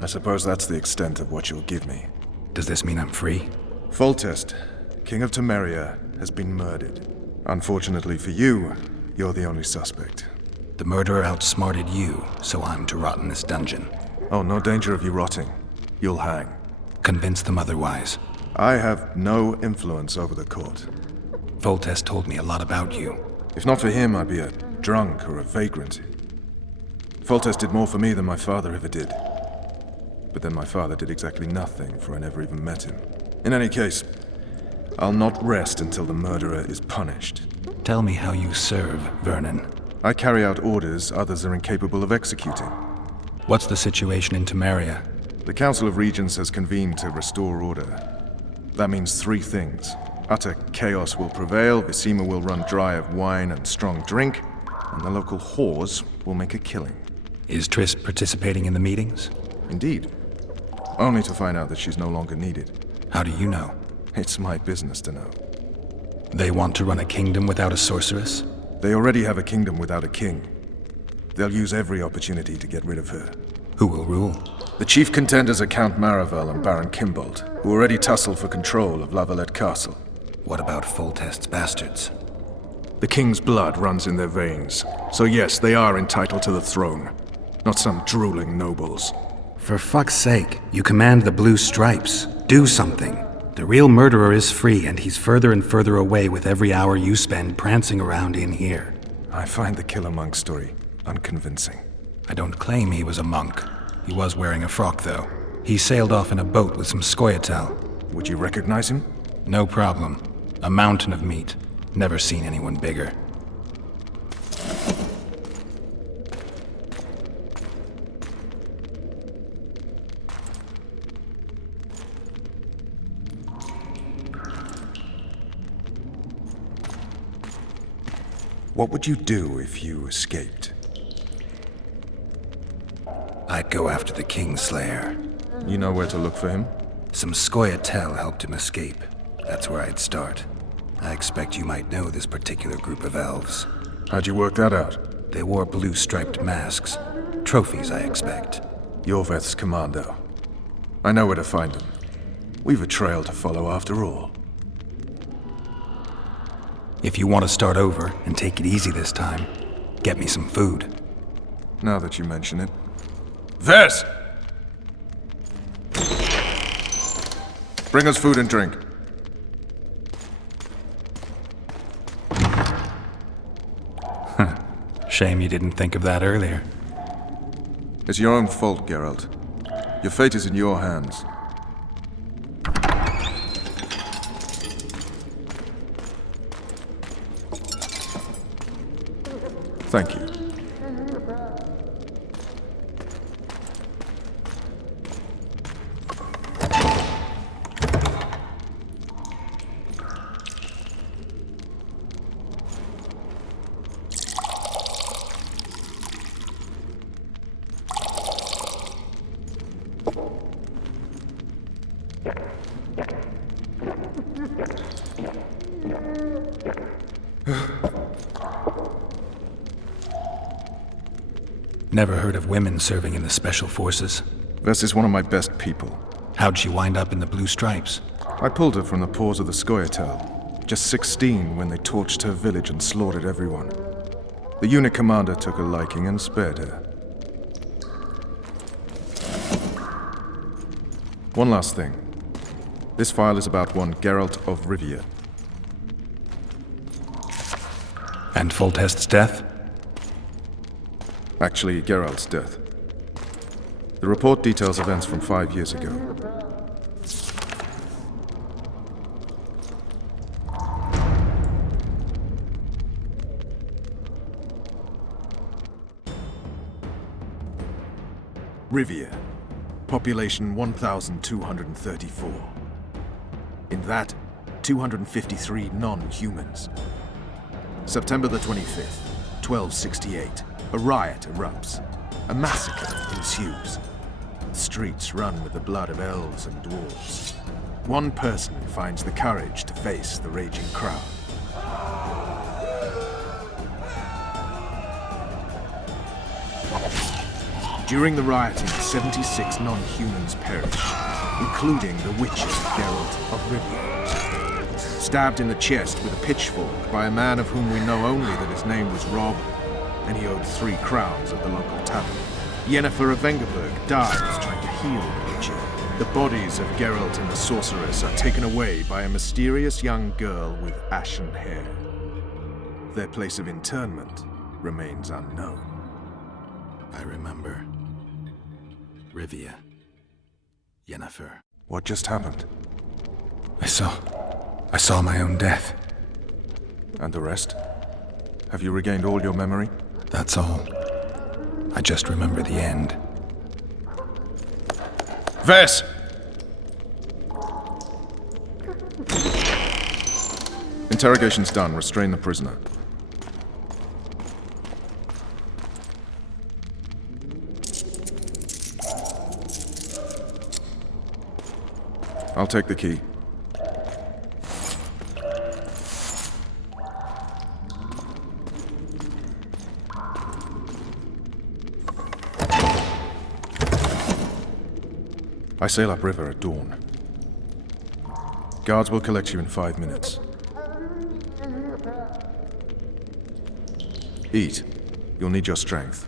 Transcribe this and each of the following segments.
I suppose that's the extent of what you'll give me. Does this mean I'm free? Foltest, King of Temeria, has been murdered. Unfortunately for you, you're the only suspect. The murderer outsmarted you, so I'm to rot in this dungeon. Oh, no danger of you rotting. You'll hang. Convince them otherwise. I have no influence over the court. Foltest told me a lot about you. If not for him, I'd be a drunk or a vagrant. Foltest did more for me than my father ever did. But then my father did exactly nothing, for I never even met him. In any case, I'll not rest until the murderer is punished. Tell me how you serve, Vernon. I carry out orders others are incapable of executing. What's the situation in Temeria? The Council of Regents has convened to restore order. That means three things. Utter chaos will prevail, Visima will run dry of wine and strong drink, and the local whores will make a killing. Is Triss participating in the meetings? Indeed. Only to find out that she's no longer needed. How do you know? It's my business to know. They want to run a kingdom without a sorceress? They already have a kingdom without a king. They'll use every opportunity to get rid of her. Who will rule? The chief contenders are Count Maravel and Baron Kimbold, who already tussle for control of La Valette Castle. What about Foltest's bastards? The king's blood runs in their veins, so yes, they are entitled to the throne. Not some drooling nobles. For fuck's sake, you command the Blue Stripes. Do something. The real murderer is free, and he's further and further away with every hour you spend prancing around in here. I find the Killer Monk story unconvincing. I don't claim he was a monk. He was wearing a frock, though. He sailed off in a boat with some Scoia'tael. Would you recognize him? No problem. A mountain of meat. Never seen anyone bigger. What would you do if you escaped? I'd go after the Kingslayer. You know where to look for him? Some Scoia'tael helped him escape. That's where I'd start. I expect you might know this particular group of elves. How'd you work that out? They wore blue-striped masks. Trophies, I expect. Yorveth's commando. I know where to find him. We've a trail to follow after all. If you want to start over and take it easy this time, get me some food. Now that you mention it. Ves! Bring us food and drink. Shame you didn't think of that earlier. It's your own fault, Geralt. Your fate is in your hands. Thank you. Never heard of women serving in the Special Forces. Ves is one of my best people. How'd she wind up in the Blue Stripes? I pulled her from the paws of the Scoia'tael. Just 16 when they torched her village and slaughtered everyone. The unit commander took a liking and spared her. One last thing. This file is about one Geralt of Rivia. And Foltest's death? Actually, Geralt's death. The report details events from 5 years ago. Rivia. Population 1,234. In that, 253 non-humans. September the 25th, 1268. A riot erupts. A massacre ensues. The streets run with the blood of elves and dwarves. One person finds the courage to face the raging crowd. During the rioting, 76 non-humans perished, including the Witcher, Geralt of Rivia. Stabbed in the chest with a pitchfork by a man of whom we know only that his name was Rob, and he owed 3 crowns at the local tavern. Yennefer of Vengerberg dies trying to heal the Witcher. The bodies of Geralt and the sorceress are taken away by a mysterious young girl with ashen hair. Their place of internment remains unknown. I remember. Rivia. Yennefer. What just happened? I saw my own death. And the rest? Have you regained all your memory? That's all. I just remember the end. Vess! Interrogation's done. Restrain the prisoner. I'll take the key. I sail upriver at dawn. Guards will collect you in 5 minutes. Eat. You'll need your strength.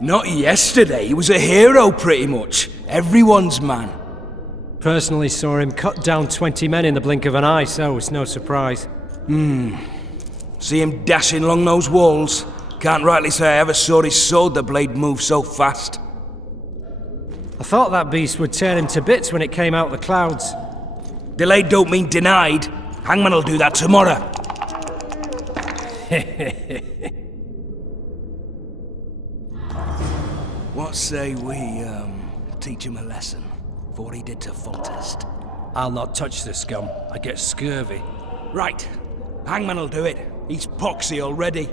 Not yesterday, he was a hero pretty much. Everyone's man. Personally saw him cut down 20 men in the blink of an eye, so it's no surprise. See him dashing along those walls? Can't rightly say I ever saw his sword the blade move so fast. I thought that beast would tear him to bits when it came out the clouds. Delayed don't mean denied. Hangman will do that tomorrow. What say we, teach him a lesson, for what he did to Foltest? I'll not touch the scum. I get scurvy. Right. Hangman will do it. He's poxy already.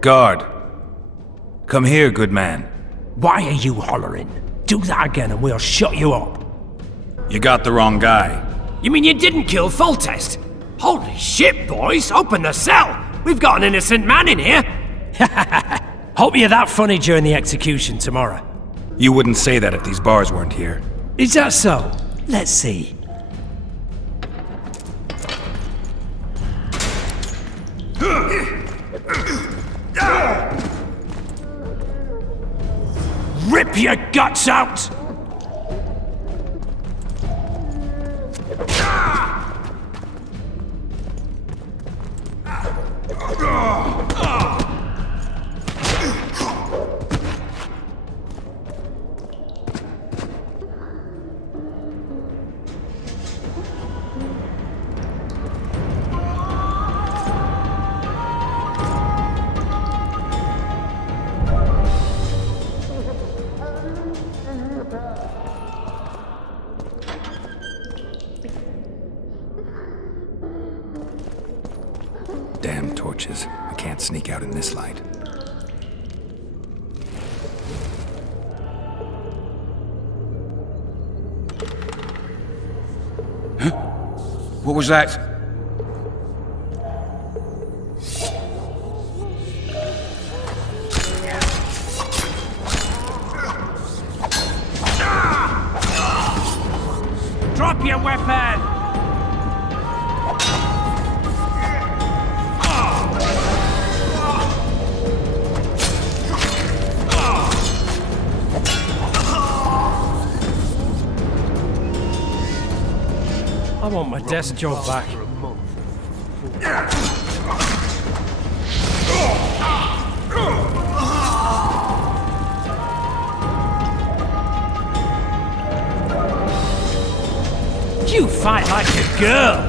Guard! Come here, good man. Why are you hollering? Do that again and we'll shut you up. You got the wrong guy. You mean you didn't kill Foltest? Holy shit, boys! Open the cell! We've got an innocent man in here! Hope you're that funny during the execution tomorrow. You wouldn't say that if these bars weren't here. Is that so? Let's see. Rip your guts out! Damn torches. I can't sneak out in this light. What was that? Drop your weapon! I want my desk job back. You fight like a girl!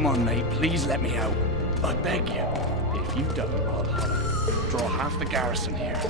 Come on, mate, please let me out. I beg you. If you don't, I'll holler. Draw half the garrison here.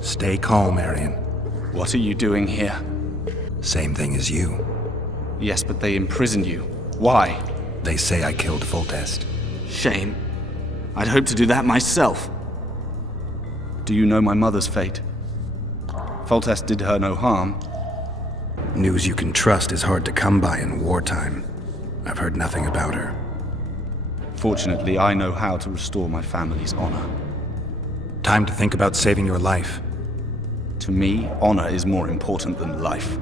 Stay calm, Aryan. What are you doing here? Same thing as you. Yes, but they imprisoned you. Why? They say I killed Foltest. Shame. I'd hoped to do that myself. Do you know my mother's fate? Foltest did her no harm. News you can trust is hard to come by in wartime. I've heard nothing about her. Fortunately, I know how to restore my family's honor. Time to think about saving your life. To me, honor is more important than life.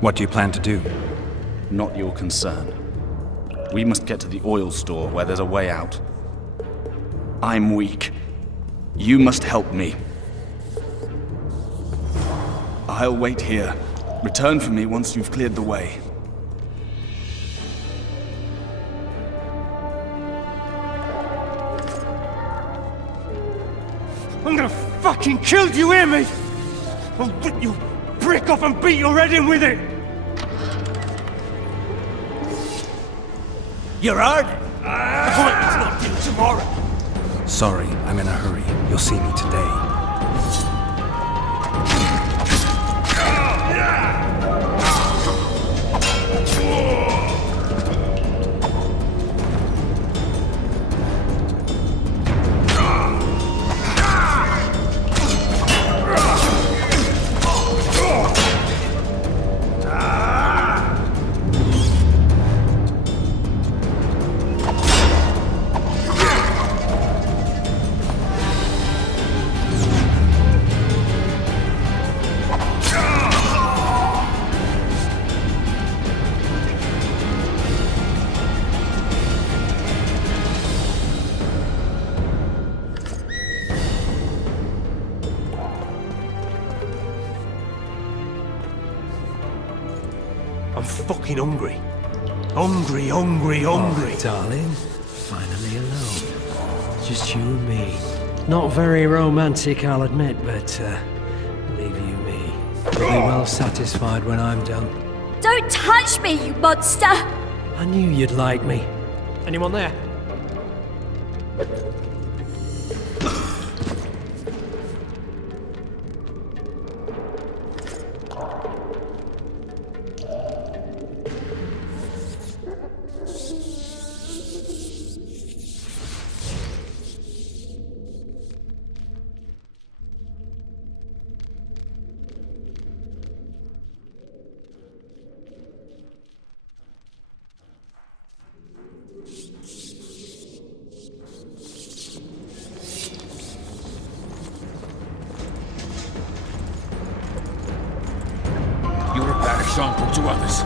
What do you plan to do? Not your concern. We must get to the oil store where there's a way out. I'm weak. You must help me. I'll wait here. Return for me once you've cleared the way. I'm gonna fucking kill you, hear me? I'll rip your brick off and beat your head in with it! You're hard. The point is not due tomorrow. Sorry, I'm in a hurry. You'll see me today. I'm fucking hungry. Hungry. Oh, darling, finally alone. Just you and me. Not very romantic, I'll admit, but believe you me, you'll be well satisfied when I'm done. Don't touch me, you monster! I knew you'd like me. Anyone there? You're a bad example to others.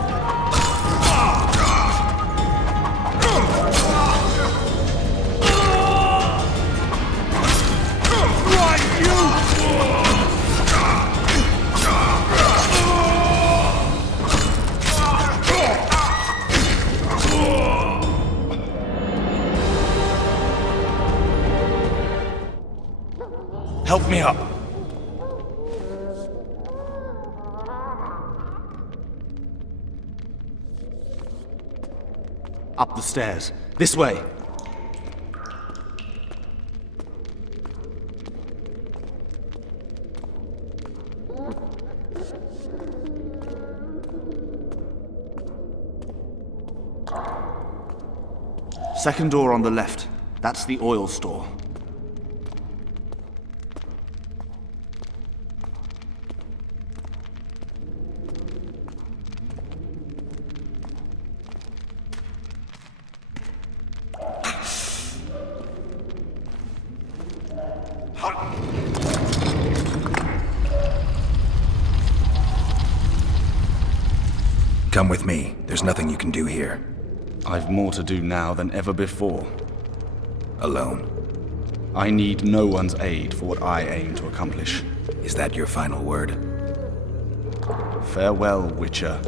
Help me up. Up the stairs. This way. Second door on the left. That's the oil store. Come with me. There's nothing you can do here. I've more to do now than ever before. Alone. I need no one's aid for what I aim to accomplish. Is that your final word? Farewell, Witcher.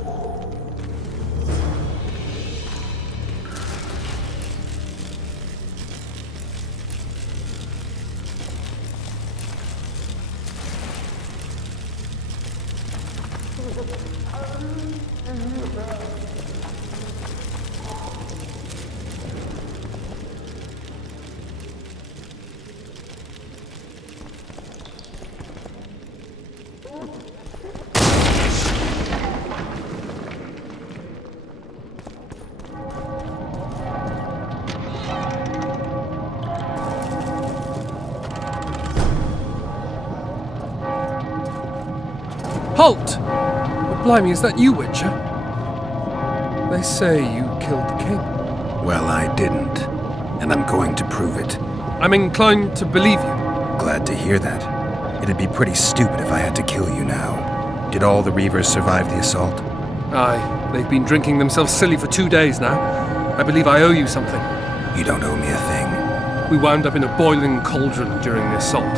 Halt! Blimey, is that you, Witcher? They say you killed the king. Well, I didn't. And I'm going to prove it. I'm inclined to believe you. Glad to hear that. It'd be pretty stupid if I had to kill you now. Did all the Reavers survive the assault? Aye, they've been drinking themselves silly for 2 days now. I believe I owe you something. You don't owe me a thing. We wound up in a boiling cauldron during the assault.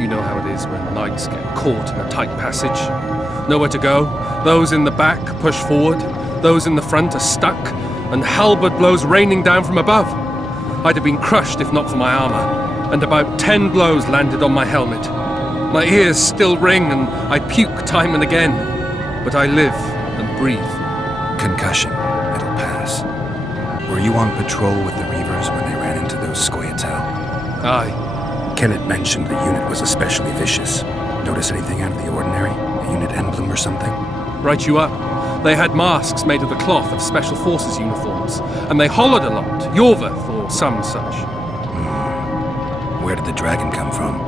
You know how it is when knights get caught in a tight passage. Nowhere to go. Those in the back push forward. Those in the front are stuck. And halberd blows raining down from above. I'd have been crushed if not for my armor. And about 10 blows landed on my helmet. My ears still ring and I puke time and again. But I live and breathe. Concussion. It'll pass. Were you on patrol with the Reavers when they ran into those Scoia'tael? Aye. Kenneth mentioned the unit was especially vicious. Notice anything out of the ordinary? A unit emblem or something? Right you up. They had masks made of the cloth of Special Forces uniforms, and they hollered a lot, Yorveth or some such. Where did the dragon come from?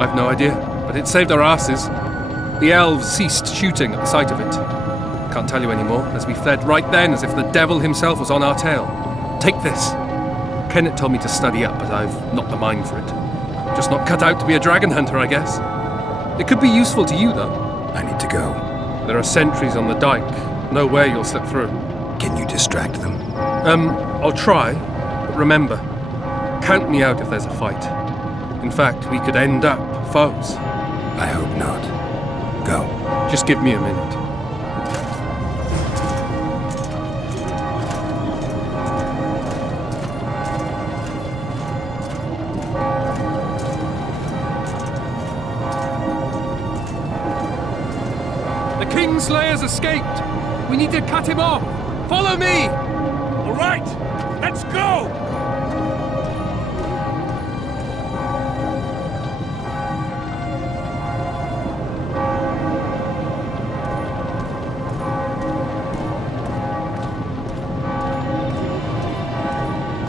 I've no idea, but it saved our asses. The elves ceased shooting at the sight of it. Can't tell you anymore, as we fled right then as if the devil himself was on our tail. Take this. Kenneth told me to study up, but I've not the mind for it. Just not cut out to be a dragon hunter, I guess. It could be useful to you, though. I need to go. There are sentries on the dike. No way you'll slip through. Can you distract them? I'll try. But remember, count me out if there's a fight. In fact, we could end up foes. I hope not. Go. Just give me a minute. Kingslayer's escaped! We need to cut him off! Follow me! All right, let's go!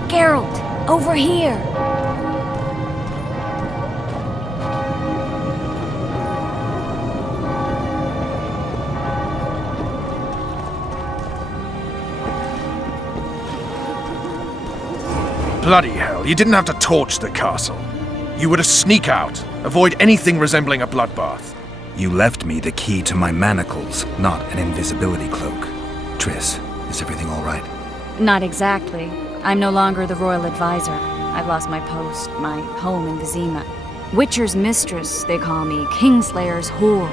Geralt, over here! Bloody hell, you didn't have to torch the castle. You were to sneak out, avoid anything resembling a bloodbath. You left me the key to my manacles, not an invisibility cloak. Triss, is everything all right? Not exactly. I'm no longer the royal advisor. I've lost my post, my home in Vizima. Witcher's mistress, they call me. Kingslayer's whore.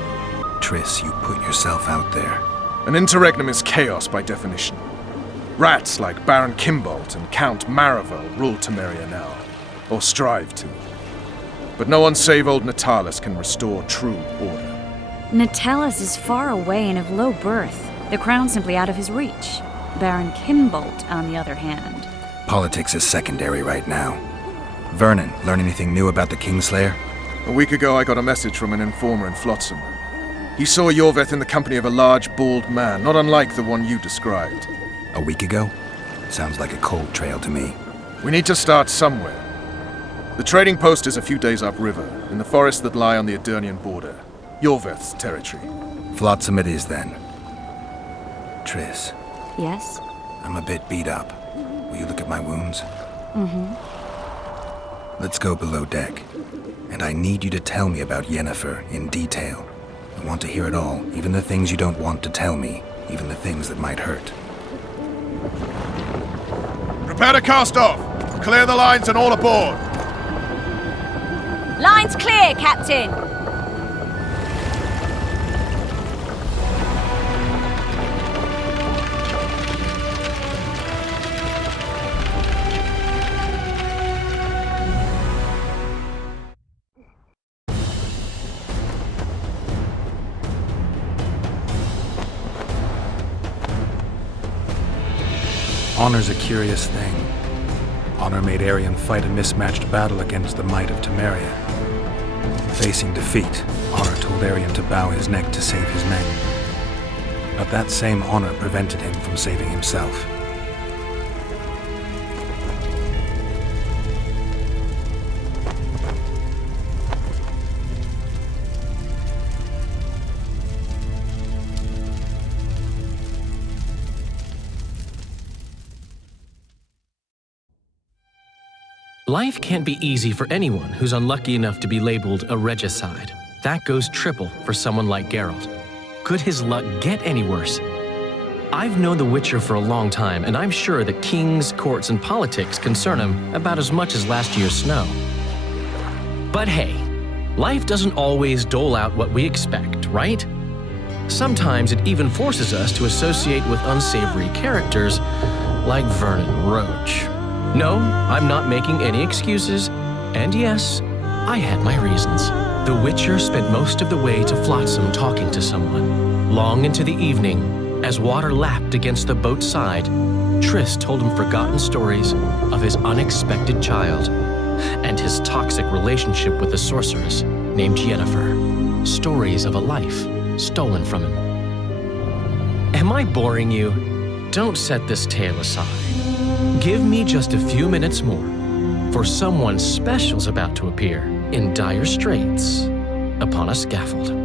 Triss, you put yourself out there. An interregnum is chaos by definition. Rats like Baron Kimbolt and Count Maravel rule Temeria now, or strive to. But no one save old Natalis can restore true order. Natalis is far away and of low birth. The crown's simply out of his reach. Baron Kimbolt, on the other hand. Politics is secondary right now. Vernon, learn anything new about the Kingslayer? A week ago I got a message from an informer in Flotsam. He saw Yorveth in the company of a large, bald man, not unlike the one you described. A week ago? Sounds like a cold trail to me. We need to start somewhere. The trading post is a few days upriver, in the forests that lie on the Edirnian border. Yorveth's territory. Flotsam it is, then. Triss. Yes? I'm a bit beat up. Will you look at my wounds? Let's go below deck. And I need you to tell me about Yennefer in detail. I want to hear it all, even the things you don't want to tell me. even the things that might hurt. Prepare to cast off! Clear the lines and all aboard! Line's clear, Captain. Honor's a curious thing. Honor made Aryan fight a mismatched battle against the might of Temeria. Facing defeat, Honor told Aryan to bow his neck to save his men. But that same honor prevented him from saving himself. Life can't be easy for anyone who's unlucky enough to be labeled a regicide. That goes triple for someone like Geralt. Could his luck get any worse? I've known the Witcher for a long time, and I'm sure that kings, courts, and politics concern him about as much as last year's snow. But hey, life doesn't always dole out what we expect, right? Sometimes it even forces us to associate with unsavory characters like Vernon Roach. No, I'm not making any excuses, and yes, I had my reasons. The Witcher spent most of the way to Flotsam talking to someone. Long into the evening, as water lapped against the boat's side, Triss told him forgotten stories of his unexpected child and his toxic relationship with a sorceress named Yennefer. Stories of a life stolen from him. Am I boring you? Don't set this tale aside. Give me just a few minutes more, for someone special's about to appear in dire straits upon a scaffold.